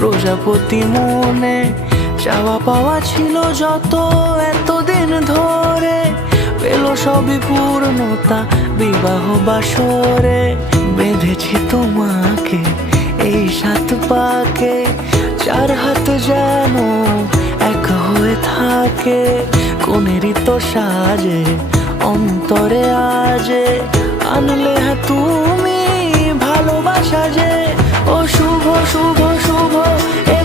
প্রজাপতি মনে চাওয়া পাওয়া ছিল যত এতদিন ধরে, পেল সবই পূর্ণতা বিবাহ বাসরে। বেঁধেছি তোমাকে এই 7 পাকে, 4 হাত যেন এক হয়ে থাকে। কোনেরই তো সাজে অন্তরে আজে আনলে তুমি ভালোবাসা যে। ও শুভ শুভ শুভ এ